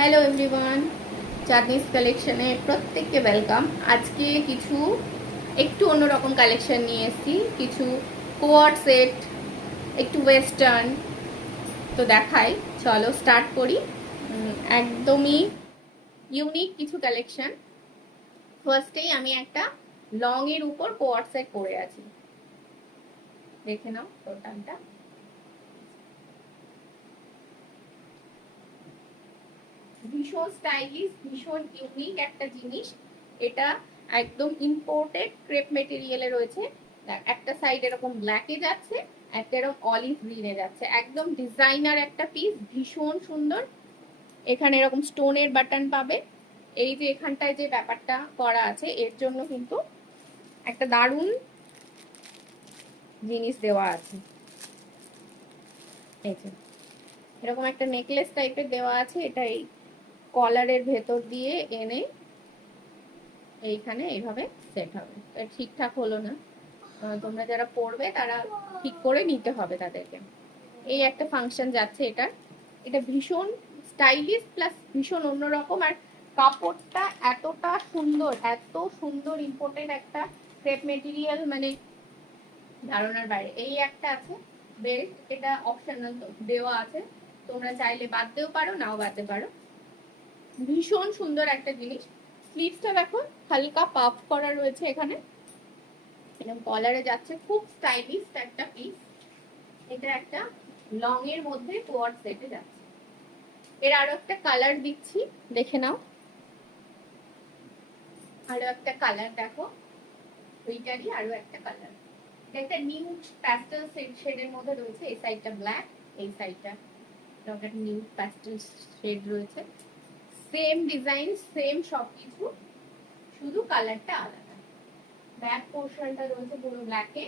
Hello everyone, Chandni's কালেকশনে প্রত্যেককে welcome. আজকে কিছু একটু অন্যরকম কালেকশন নিয়ে এসেছি, কিছু কোয়ার্ড সেট, একটু ওয়েস্টার্ন। তো দেখাই, চলো স্টার্ট করি। একদমই ইউনিক কিছু কালেকশন। ফার্স্টেই আমি একটা লং এর উপর কোয়ার্ড সেট পরে আছি, দেখে নাও টোটালটা। ভীষণ স্টাইলিশ, ভীষণ ইউনিক একটা জিনিস। এটা একদম ইম্পোর্টেড ক্রেপ মেটেরিয়ালে রয়েছে। একটা সাইড এরকম ব্ল্যাকে যাচ্ছে, একটা এরকম অলিভ গ্রিনে যাচ্ছে, একদম ডিজাইনার একটা পিস, ভীষণ সুন্দর। এখানে এরকম স্টোনের বাটন পাবে। এই যে এখানটায় যে ব্যাপারটা করা আছে, এর জন্য কিন্তু একটা দারুণ জিনিস দেওয়া আছে। এই যে এরকম একটা নেকলেস টাইপের দেওয়া আছে, এটা এই কলারের ভেতর দিয়ে এনে এইখানে এইভাবে সেট হবে। ঠিকঠাক হলো না, তোমরা যারা পড়বে তারা ঠিক করে নিতে হবে তাদেরকে। এই একটা ফাংশন যাচ্ছে এটা। এটা ভীষণ স্টাইলিশ প্লাস ভীষণ অন্যরকম। আর কাপড়টা এতটা সুন্দর, এত সুন্দর ইম্পোর্টেড একটা ক্রেপ মেটেরিয়াল, মানে ধারণার বাইরে। এই একটা আছে বেল্ট, এটা অপশনাল দেওয়া আছে, তোমরা চাইলে বাদতেও পারো, নাও বাদতে পারো। ভীষণ সুন্দর একটা জিনিস। স্লিভসটা দেখো, হালকা পাফ করা রয়েছে এখানে, এরকম কলারে যাচ্ছে, খুব স্টাইলিশ একটা পিস। এটা একটা লং এর মধ্যে কোয়ার্ড সেটে যাচ্ছে। এর আরো একটা কালার দিচ্ছি, দেখে নাও। আরো একটা কালার দেখো, ওইটারই আরো একটা কালার। এটা একটা নিউড প্যাস্টেল শেডের মধ্যে রয়েছে। এই সাইডটা ব্ল্যাক, এই সাইডটা একটা নিউড প্যাস্টেল শেড রয়েছে। সেম ডিজাইন, সেম সবকিছু, শুধু কালারটা আলাদা। ব্যাক পোর্শনটা রয়েছে পুরো ব্ল্যাকে।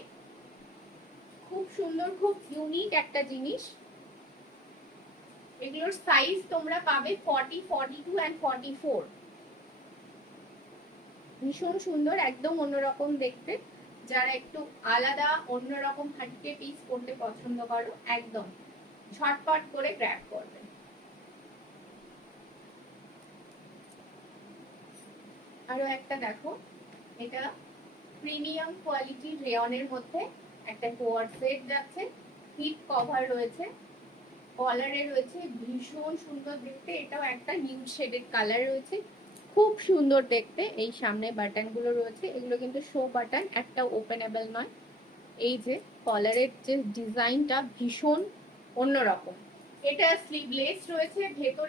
খুব সুন্দর, খুব ইউনিক একটা জিনিস। এগুলোর সাইজ তোমরা পাবে 40, 42 এন্ড 44। ভীষণ সুন্দর, একদম অন্যরকম দেখতে। যারা একটু আলাদা অন্যরকম হাটকে পিস করতে পছন্দ করো, একদম ঝটপট করে গ্র্যাব করবে। আরো একটা দেখো, এটা প্রিমিয়াম কোয়ালিটি রেয়নের মধ্যে একটা কোয়ার্ড সেট যাচ্ছে। হিপ কভার রয়েছে, কলারে রয়েছে, ভীষণ সুন্দর দেখতে। এটাও একটা নিউড শেডেড কালার রয়েছে, খুব সুন্দর দেখতে। এই সামনে বাটন গুলো রয়েছে, এগুলো কিন্তু শো বাটন, একটা ওপেনেবল নয়। এই যে কলারের যে ডিজাইনটা ভীষণ অন্যরকম। এটা স্লিভলেস রয়েছে, ভেতরে